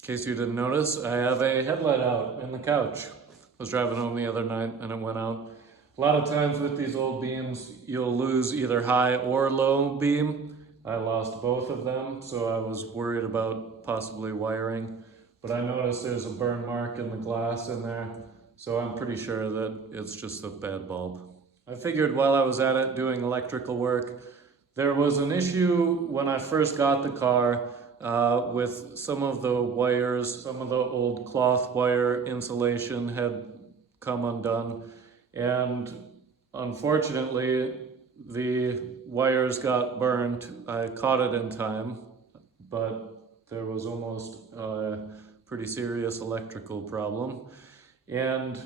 In case you didn't notice, I have a headlight out in the couch. I was driving home the other night and it went out. A lot of times with these old beams, you'll lose either high or low beam. I lost both of them, so I was worried about possibly wiring. But I noticed there's a burn mark in the glass in there, so I'm pretty sure that it's just a bad bulb. I figured while I was at it doing electrical work, there was an issue when I first got the car with some of the wires, some of the old cloth wire insulation had come undone, and unfortunately the wires got burned. I caught it in time, but there was almost a pretty serious electrical problem. And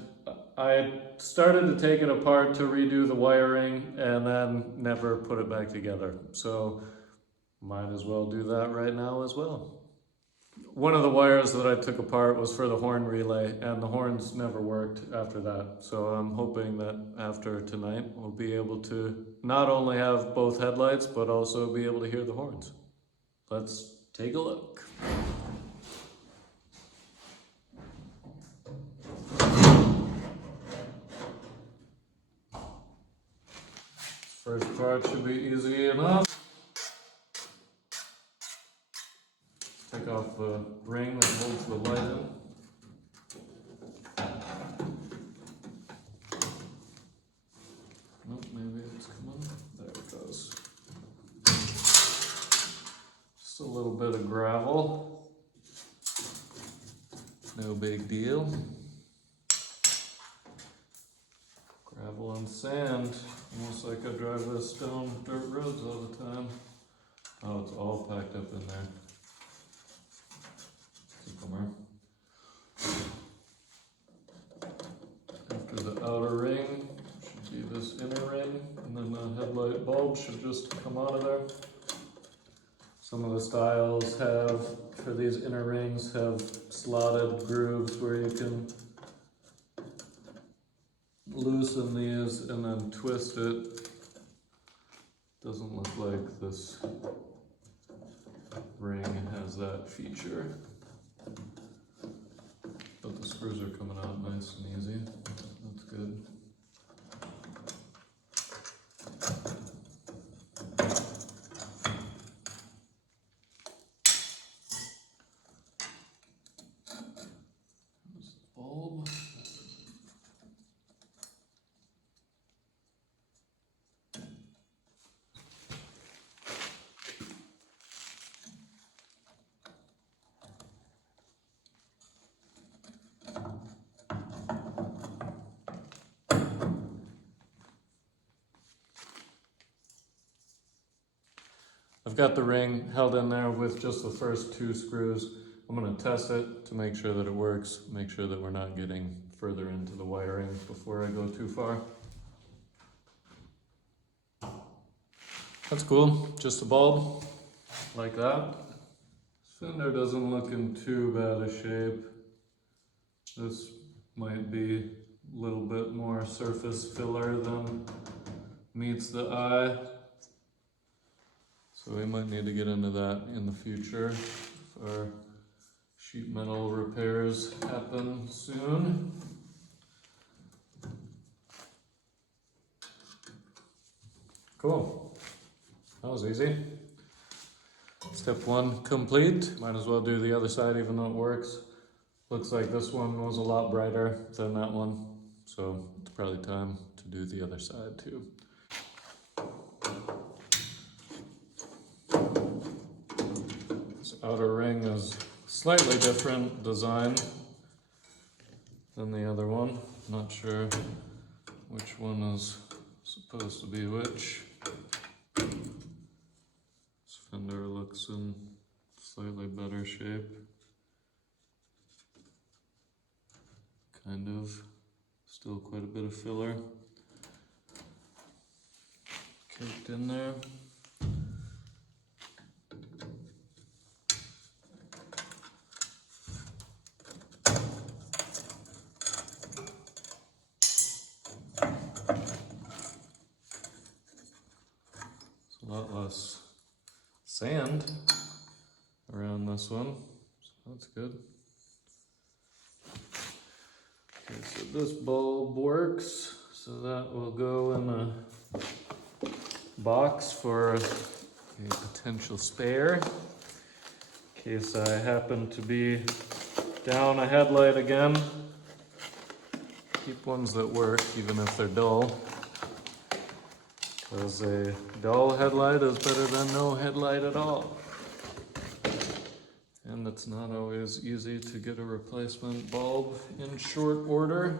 I started to take it apart to redo the wiring and then never put it back together. So might as well do that right now as well. One of the wires that I took apart was for the horn relay, and the horns never worked after that. So I'm hoping that after tonight we'll be able to not only have both headlights, but also be able to hear the horns. Let's take a look. First part should be easy enough. Take off the ring that holds the light in. Nope, maybe it's coming. There it goes. Just a little bit of gravel. No big deal. Gravel and sand. Almost like I drive the stone dirt roads all the time. Oh, it's all packed up in there. After the outer ring should be this inner ring, and then the headlight bulb should just come out of there. Some of the styles have, for these inner rings, have slotted grooves where you can loosen these and then twist it. Doesn't look like this ring has that feature. But the screws are coming out nice and easy. That's good. There's the bulb. I've got the ring held in there with just the first two screws. I'm going to test it to make sure that it works, make sure that we're not getting further into the wiring before I go too far. That's cool, just a bulb like that. Fender doesn't look in too bad a shape. This might be a little bit more surface filler than meets the eye. So we might need to get into that in the future if our sheet metal repairs happen soon. Cool. That was easy. Step one complete. Might as well do the other side even though it works. Looks like this one was a lot brighter than that one. So it's probably time to do the other side too. Outer ring is slightly different design than the other one. Not sure which one is supposed to be which. This fender looks in slightly better shape. Kind of. Still quite a bit of filler caked in there. A lot less sand around this one. That's good. Okay, so this bulb works, so that will go in a box for a potential spare in case I happen to be down a headlight again. Keep ones that work even if they're dull, because a dull headlight is better than no headlight at all. And it's not always easy to get a replacement bulb in short order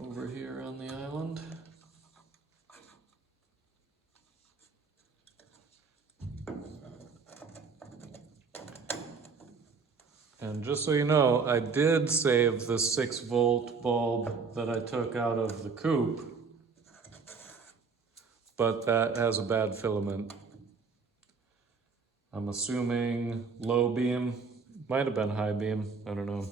over here on the island. And just so you know, I did save the 6-volt bulb that I took out of the coupe, but that has a bad filament. I'm assuming low beam, might have been high beam, I don't know.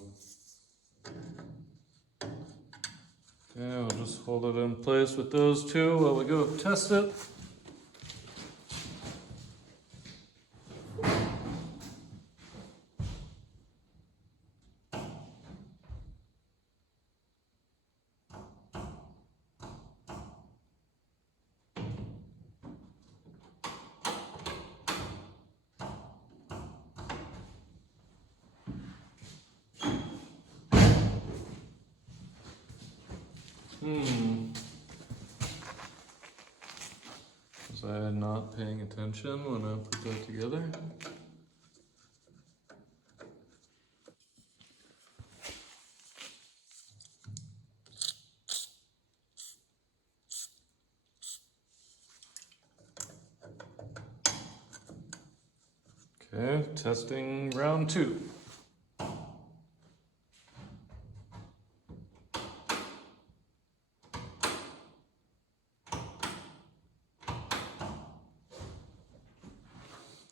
Okay, I'll just hold it in place with those two while we go test it. Was I not paying attention when I put that together? Okay, testing round 2.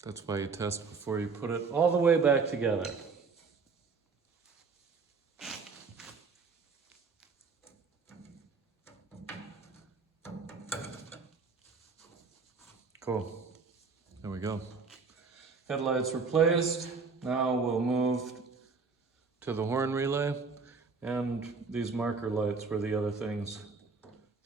That's why you test before you put it all the way back together. Cool. There we go. Headlights replaced. Now we'll move to the horn relay, and these marker lights were the other things.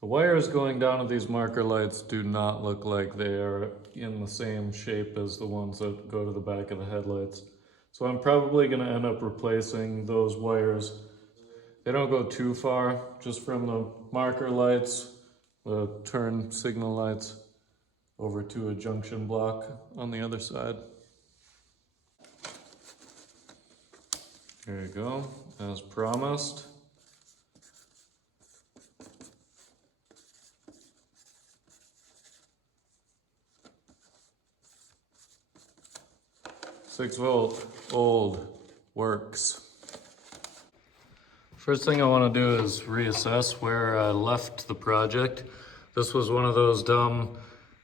The wires going down to these marker lights do not look like they are in the same shape as the ones that go to the back of the headlights. So I'm probably going to end up replacing those wires. They don't go too far, just from the marker lights, the turn signal lights, over to a junction block on the other side. There you go, as promised. Six-volt, old, works. First thing I want to do is reassess where I left the project. This was one of those dumb,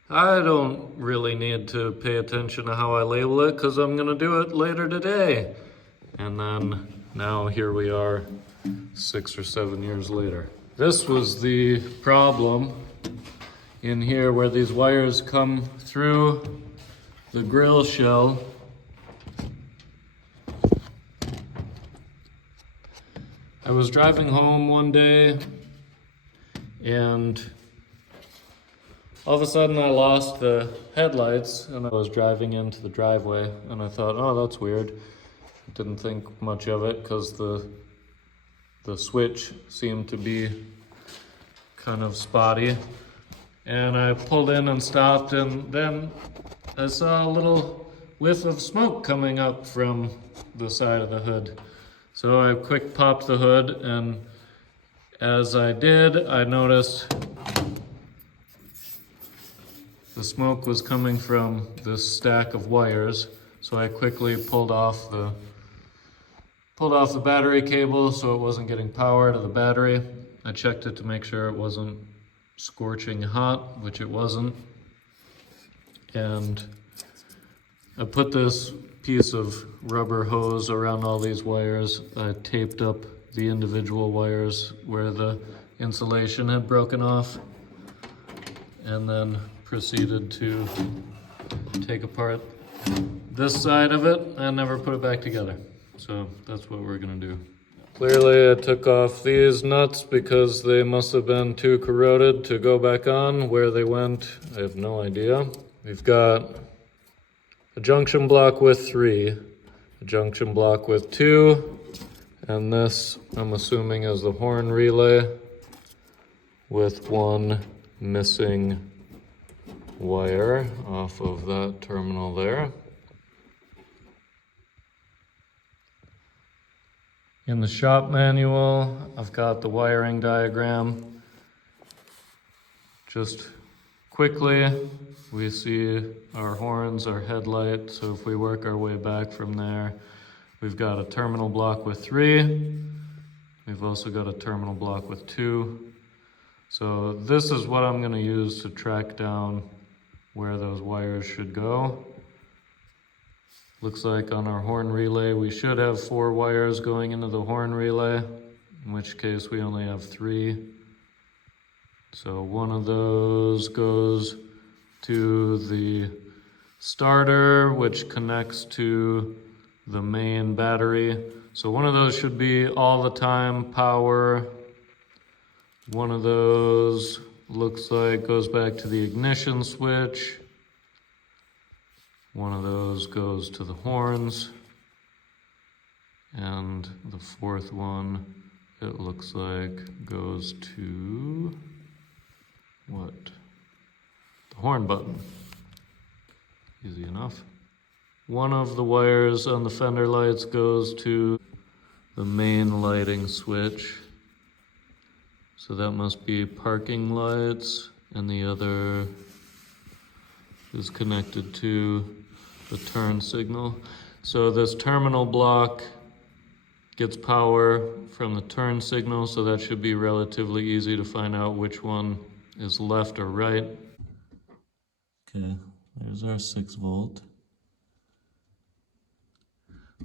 I don't really need to pay attention to how I label it because I'm going to do it later today. And then now here we are 6 or 7 years later. This was the problem in here where these wires come through the grill shell. I was driving home one day and all of a sudden I lost the headlights and I was driving into the driveway and I thought, oh, that's weird. Didn't think much of it because the switch seemed to be kind of spotty. And I pulled in and stopped, and then I saw a little whiff of smoke coming up from the side of the hood. So I quick popped the hood, and as I did, I noticed the smoke was coming from this stack of wires. So I quickly pulled off the battery cable so it wasn't getting power to the battery. I checked it to make sure it wasn't scorching hot, which it wasn't. And I put this piece of rubber hose around all these wires. I taped up the individual wires where the insulation had broken off, and then proceeded to take apart this side of it and never put it back together. So that's what we're gonna do. Clearly I took off these nuts because they must have been too corroded to go back on. Where they went, I have no idea. We've got a junction block with 3, a junction block with 2, and this, I'm assuming, is the horn relay with 1 missing wire off of that terminal there. In the shop manual, I've got the wiring diagram. Just quickly, we see our horns, our headlight. So if we work our way back from there, we've got a terminal block with 3. We've also got a terminal block with 2. So this is what I'm going to use to track down where those wires should go. Looks like on our horn relay, we should have 4 wires going into the horn relay, in which case we only have 3. So one of those goes to the starter, which connects to the main battery. So one of those should be all the time power. One of those looks like goes back to the ignition switch. One of those goes to the horns. And the 4th one, it looks like, goes to what? The horn button. Easy enough. One of the wires on the fender lights goes to the main lighting switch. So that must be parking lights, and the other is connected to the turn signal. So this terminal block gets power from the turn signal, so that should be relatively easy to find out which one is left or right. Okay, there's our 6 volt.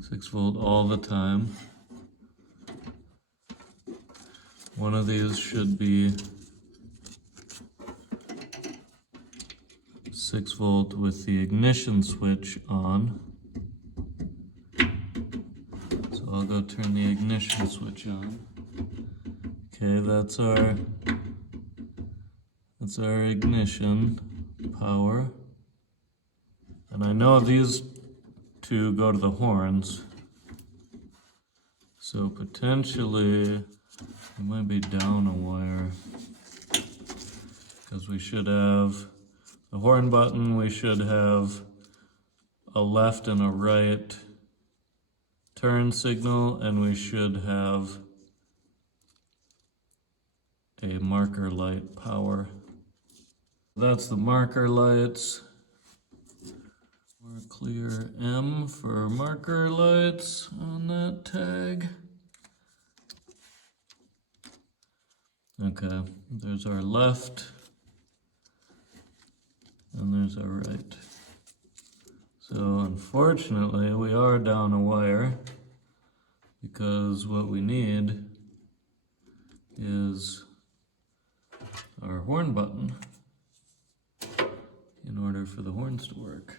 6 volt all the time. One of these should be 6 volt with the ignition switch on. So I'll go turn the ignition switch on. Okay, that's our ignition power. And I know these 2 go to the horns. So potentially we might be down a wire, because we should have the horn button, we should have a left and a right turn signal, and we should have a marker light power. That's the marker lights. More clear M for marker lights on that tag. Okay, there's our left, and there's our right. So unfortunately, we are down a wire, because what we need is our horn button in order for the horns to work.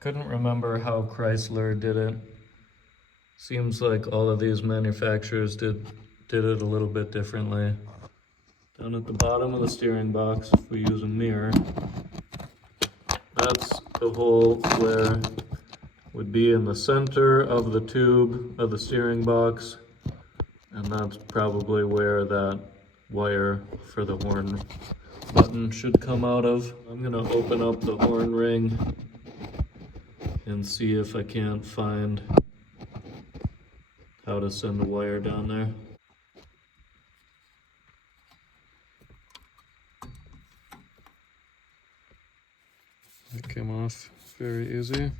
Couldn't remember how Chrysler did it. Seems like all of these manufacturers did it a little bit differently. Down at the bottom of the steering box, if we use a mirror, that's the hole where would be in the center of the tube of the steering box, and that's probably where that wire for the horn button should come out of. I'm gonna open up the horn ring and see if I can't find how to send a wire down there. That came off very easy.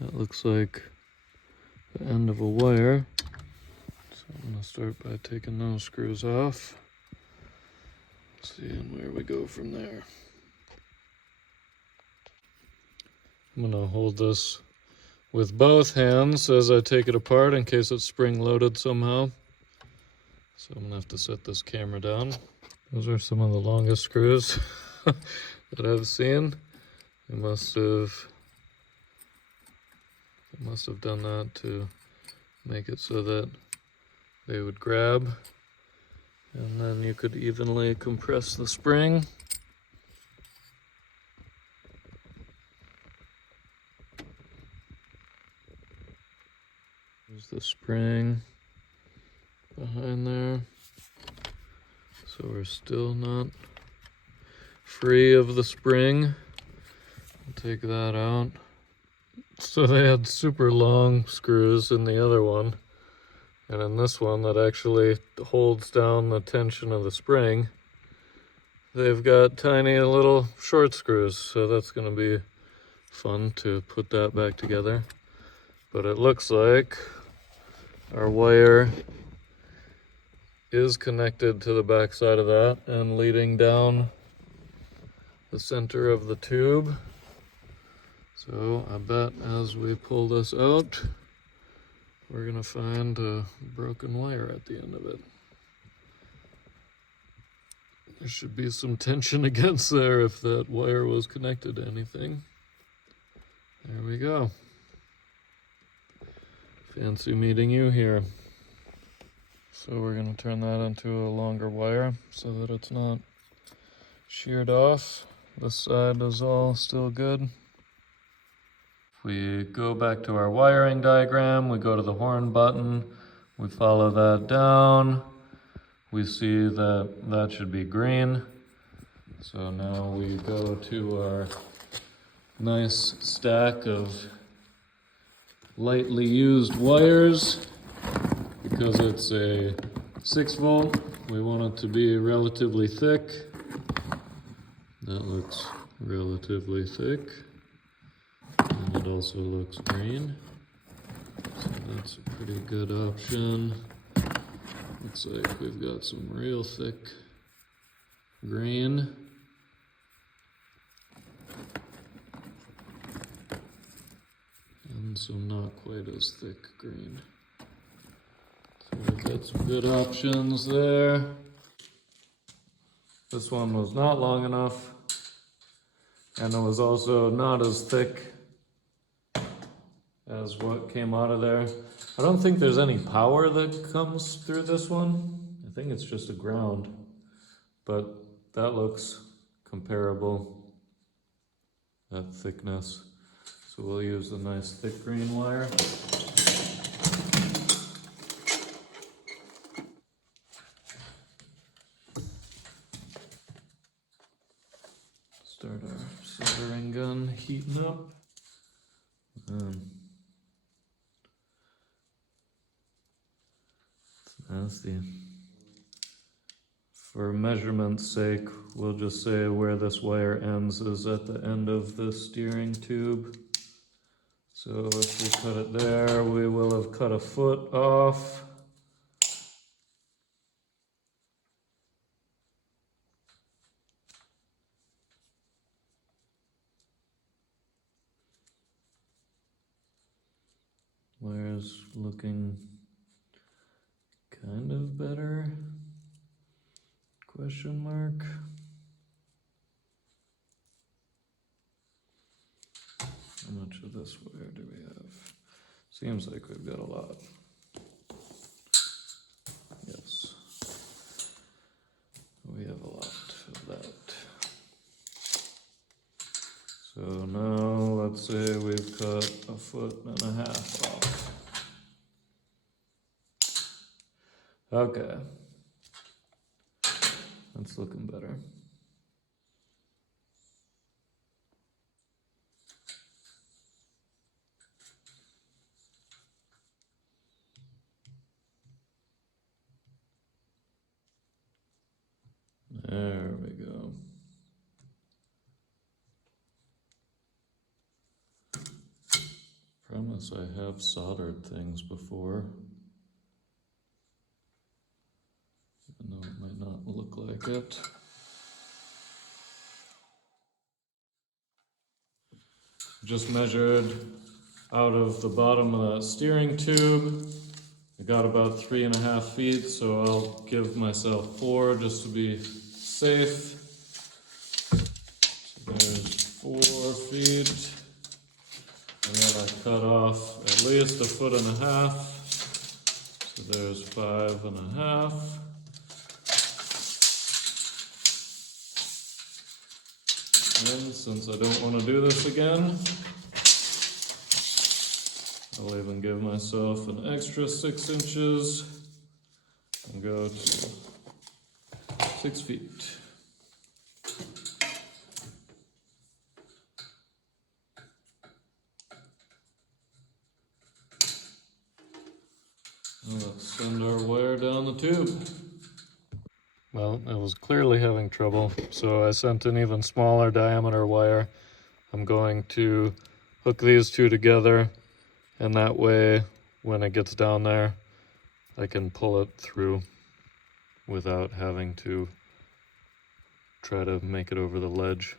That looks like the end of a wire. So I'm going to start by taking those screws off. Seeing where we go from there. I'm going to hold this with both hands as I take it apart in case it's spring loaded somehow. So I'm going to have to set this camera down. Those are some of the longest screws that I've seen. They must have done that to make it so that they would grab, and then you could evenly compress the spring. There's the spring behind there. So we're still not free of the spring. I'll take that out. So they had super long screws in the other one. And in this one that actually holds down the tension of the spring, they've got tiny little short screws. So that's going to be fun to put that back together. But it looks like our wire is connected to the back side of that and leading down the center of the tube. So I bet as we pull this out, we're gonna find a broken wire at the end of it. There should be some tension against there if that wire was connected to anything. There we go. Fancy meeting you here. So we're going to turn that into a longer wire so that it's not sheared off. This side is all still good. If we go back to our wiring diagram, we go to the horn button, we follow that down, we see that that should be green. So now we go to our nice stack of lightly used wires. Because it's a 6-volt, we want it to be relatively thick. That looks relatively thick. And it also looks green. So that's a pretty good option. Looks like we've got some real thick green. And some not quite as thick green. We've got some good options there. This one was not long enough, and it was also not as thick as what came out of there. I don't think there's any power that comes through this one. I think it's just a ground, but that looks comparable, that thickness. So we'll use the nice thick green wire. Start our soldering gun heating up. It's nasty. For measurement's sake, we'll just say where this wire ends is at the end of the steering tube. So if we cut it there, we will have cut a foot off. Wire's looking kind of better, question mark. How much of this wire do we have? Seems like we've got a lot. Yes, we have a lot of that. So now let's say we've cut 1.5 feet off. Okay, that's looking better. There we go. Promise I have soldered things before, even though it might not look like it. Just measured out of the bottom of that steering tube. I got about 3.5 feet, so I'll give myself 4 just to be safe. So there's 4 feet. And then I cut off at least 1.5 feet. So there's 5.5 feet. And since I don't want to do this again, I'll even give myself an extra 6 inches and go to 6 feet. Let's send our wire down the tube. Well, it was clearly having trouble, so I sent an even smaller diameter wire. I'm going to hook these two together, and that way, when it gets down there, I can pull it through without having to try to make it over the ledge.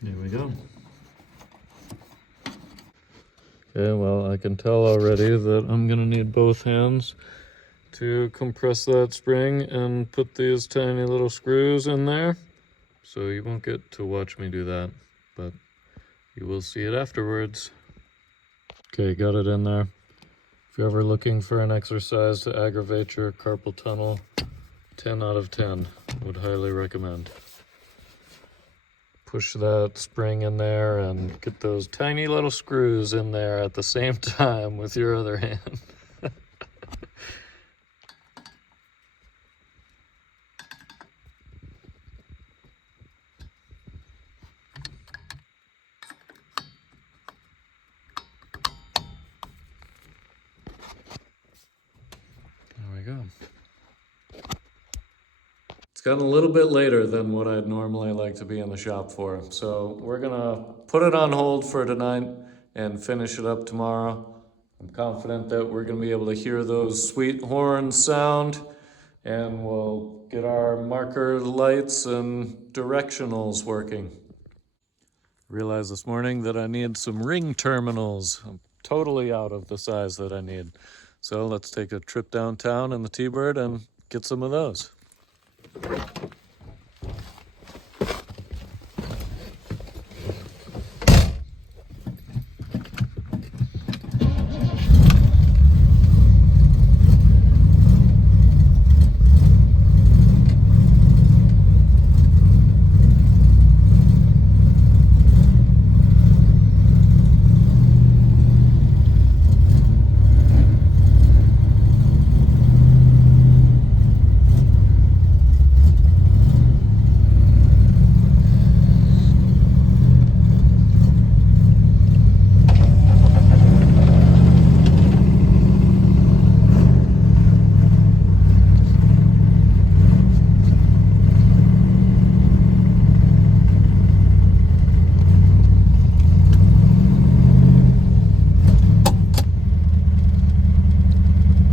There we go. Okay, well, I can tell already that I'm gonna need both hands to compress that spring and put these tiny little screws in there. So you won't get to watch me do that, but you will see it afterwards. Okay, got it in there. If you're ever looking for an exercise to aggravate your carpal tunnel, 10 out of 10, would highly recommend. Push that spring in there and get those tiny little screws in there at the same time with your other hand. There we go. It's gotten a little bit later than what I'd normally like to be in the shop for, so we're gonna put it on hold for tonight and finish it up tomorrow. I'm confident that we're gonna be able to hear those sweet horns sound, and we'll get our marker lights and directionals working. Realized this morning that I need some ring terminals. I'm totally out of the size that I need. So let's take a trip downtown in the T-Bird and get some of those.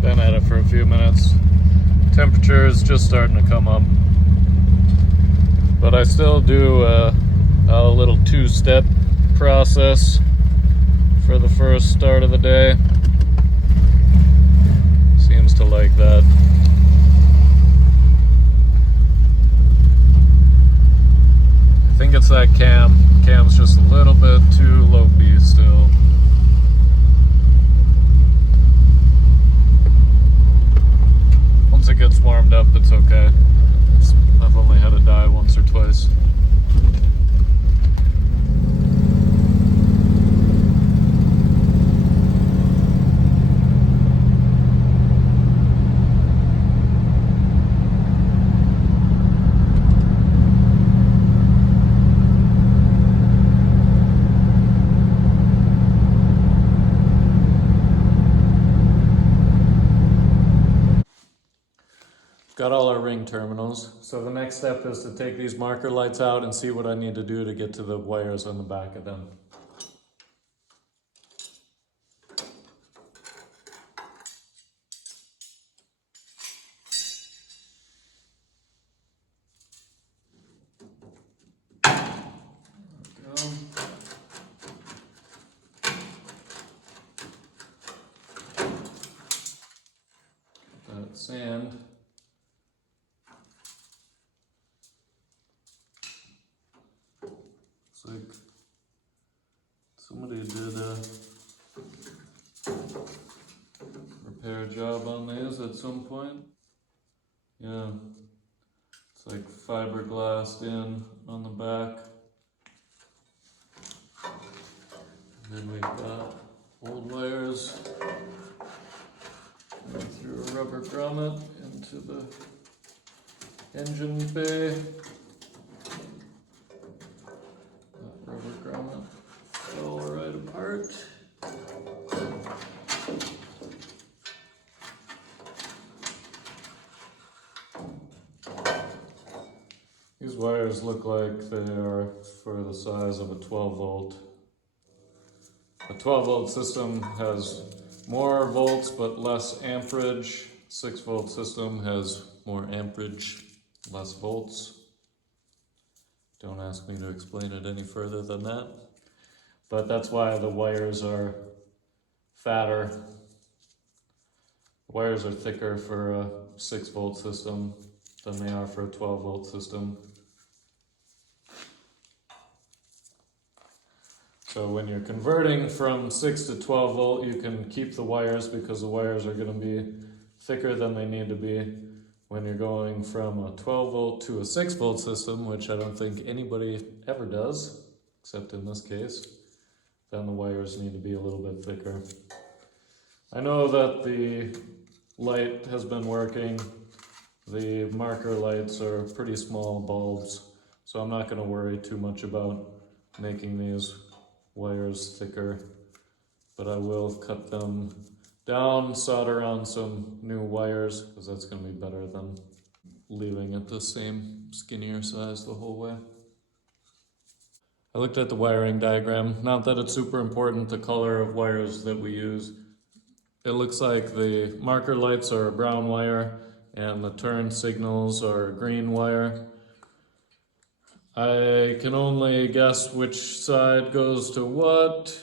Been at it for a few minutes. Temperature is just starting to come up. But I still do a little 2-step process for the first start of the day. Seems to like that. I think it's that cam. Cam's just a little bit too lopey still. Once it gets warmed up, it's okay. I've only had it die once or twice. Got all our ring terminals. So the next step is to take these marker lights out and see what I need to do to get to the wires on the back of them. There we go. sand. It's like somebody did a repair job on these at some point. Yeah, it's like fiberglassed in on the back. And then we've got old wires going through a rubber grommet into the engine bay. That rubber grommet fell right apart. These wires look like they are for the size of a 12 volt. A 12 volt system has more volts but less amperage. 6 volt system has more amperage, less volts. Don't ask me to explain it any further than that. But that's why the wires are fatter. The wires are thicker for a 6 volt system than they are for a 12 volt system. So when you're converting from 6 to 12 volt, you can keep the wires because the wires are going to be thicker than they need to be. When you're going from a 12 volt to a 6 volt system, which I don't think anybody ever does, except in this case, then the wires need to be a little bit thicker. I know that the light has been working. The marker lights are pretty small bulbs, so I'm not going to worry too much about making these wires thicker, but I will cut them down, solder on some new wires, because that's going to be better than leaving it the same skinnier size the whole way. I looked at the wiring diagram. Not that it's super important, the color of wires that we use. It looks like the marker lights are a brown wire and the turn signals are a green wire. I can only guess which side goes to what,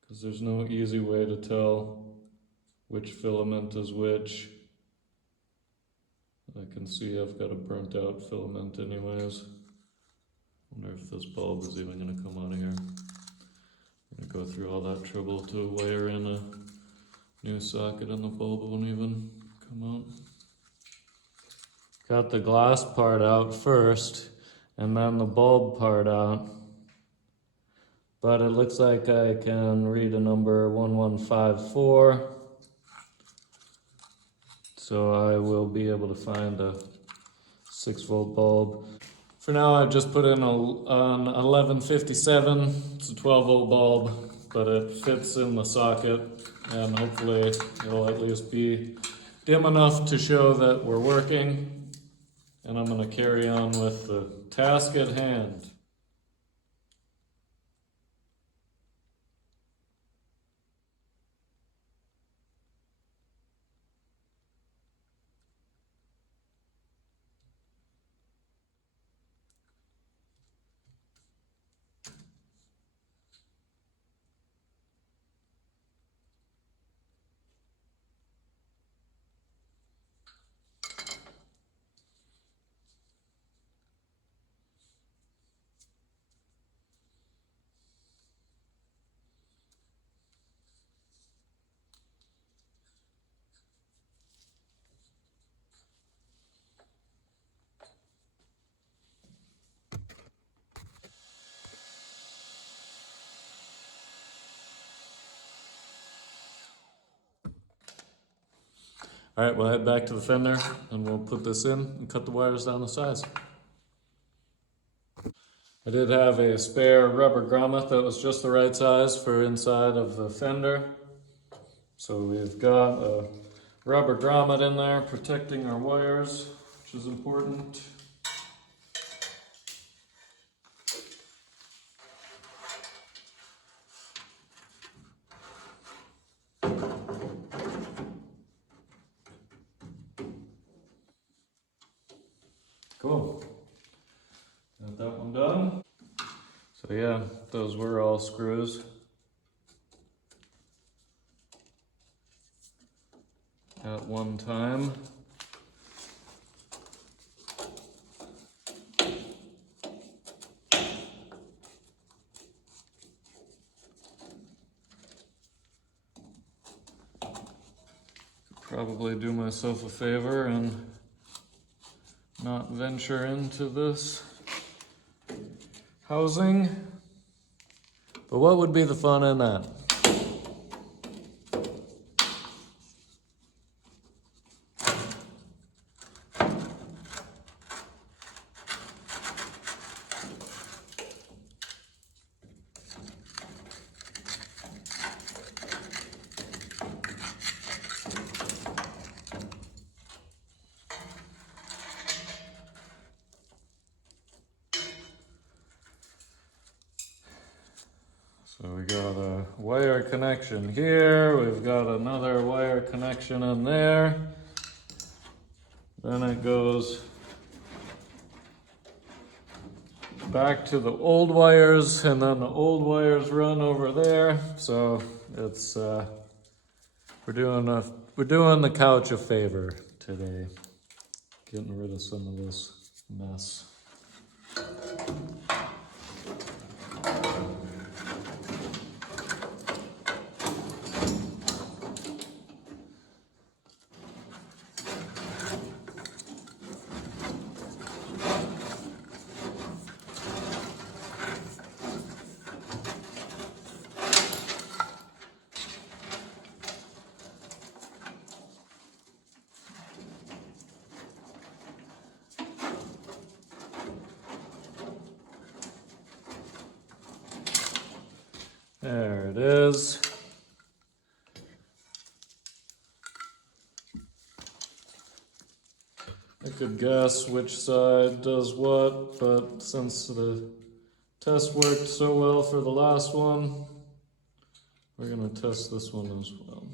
because there's no easy way to tell which filament is which. I can see I've got a burnt out filament anyways. Wonder if this bulb is even going to come out of here. I'm going to go through all that trouble to wire in a new socket and the bulb won't even come out. Got the glass part out first and then the bulb part out. But it looks like I can read a number 1154. So I will be able to find a 6 volt bulb. For now I just put in an 1157. It's a 12 volt bulb, but it fits in the socket and hopefully it'll at least be dim enough to show that we're working. And I'm going to carry on with the task at hand. All right, we'll head back to the fender and we'll put this in and cut the wires down the sides. I did have a spare rubber grommet that was just the right size for inside of the fender. So we've got a rubber grommet in there protecting our wires, which is important. Cool. Got that one done. So yeah, those were all screws. At one time. probably do myself a favor and not venture into this housing. But what would be the fun in that? So we got a wire connection here, we've got another wire connection in there. Then it goes back to the old wires, and then the old wires run over there. So it's we're doing the couch a favor today, getting rid of some of this mess. There it is. I could guess which side does what, but since the test worked so well for the last one, we're gonna test this one as well.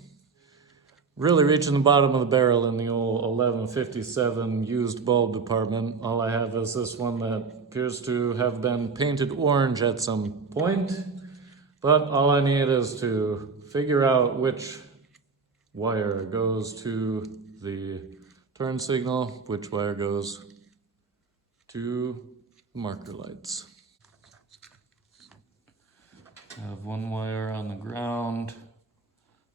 Really reaching the bottom of the barrel in the old 1157 used bulb department. All I have is this one that appears to have been painted orange at some point. But all I need is to figure out which wire goes to the turn signal, which wire goes to the marker lights. I have one wire on the ground,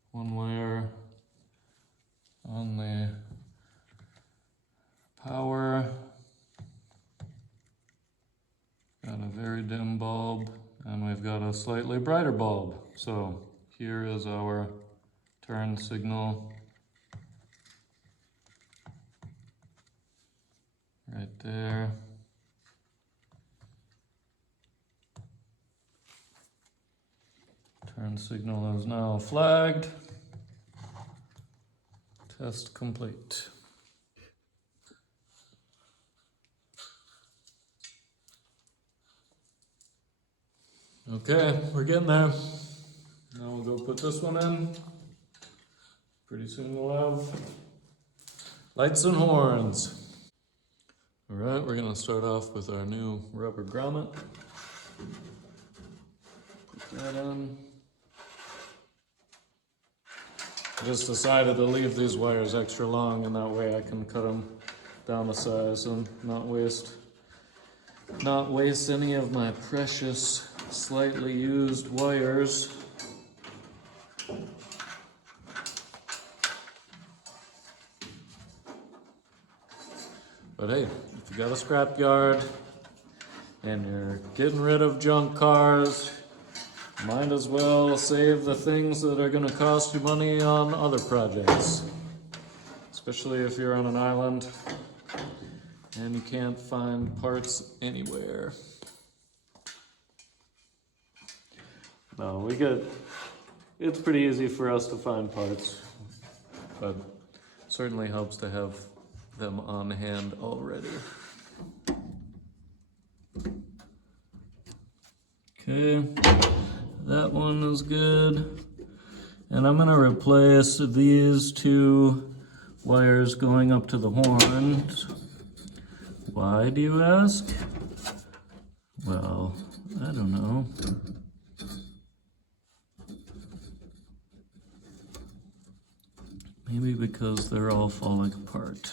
one wire on the power. Got a very dim bulb. And we've got a slightly brighter bulb. So here is our turn signal. Right there. Turn signal is now flagged. Test complete. Okay, we're getting there. Now we'll go put this one in. Pretty soon we'll have lights and horns. All right, we're gonna start off with our new rubber grommet. Put that in. I just decided to leave these wires extra long, and that way I can cut them down to size and not waste any of my precious slightly used wires. But hey, if you got a scrap yard and you're getting rid of junk cars, might as well save the things that are going to cost you money on other projects. Especially if you're on an island and you can't find parts anywhere. No, it's pretty easy for us to find parts, but certainly helps to have them on hand already. Okay, that one is good. And I'm gonna replace these two wires going up to the horns. Why, do you ask? Well, I don't know. Maybe because they're all falling apart.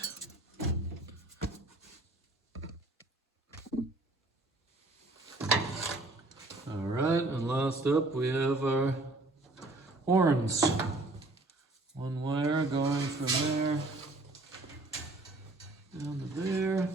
All right, and last up we have our horns. One wire going from Down to there.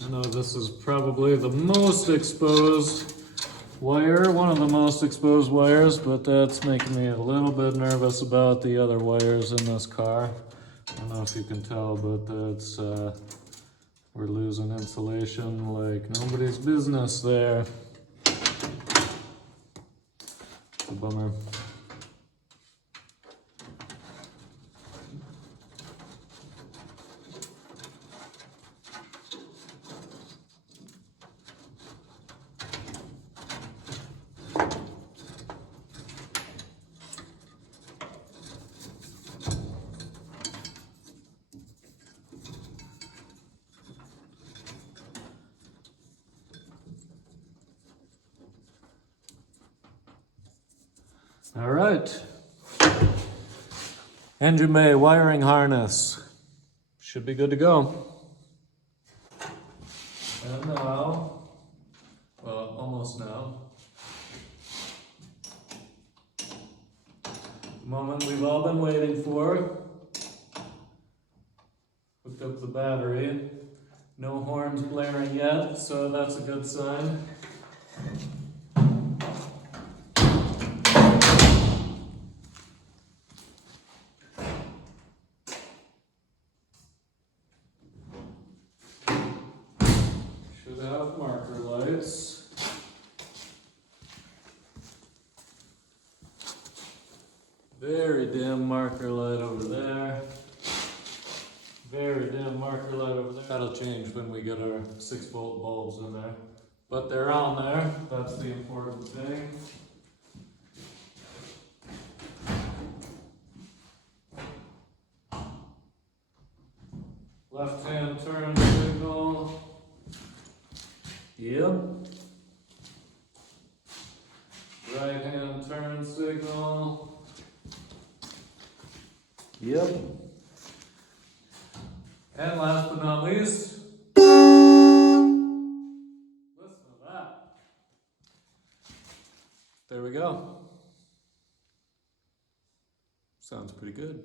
I know this is probably the most exposed wire, one of the most exposed wires, but that's making me a little bit nervous about the other wires in this car. I don't know if you can tell, but that's, we're losing insulation like nobody's business there. It's a bummer. All right. Engine bay wiring harness. Should be good to go. And now, well, almost now, the moment we've all been waiting for. Hooked up the battery. No horns blaring yet, so that's a good sign. Should have marker lights. Very dim marker light over there. Very dim marker light over there. That'll change when we get our 6-volt bulbs in there. But they're on there. That's the important thing. Left hand turn signal. Yep. Right hand turn signal. Yep. And last but not least, listen to that. There we go. Sounds pretty good.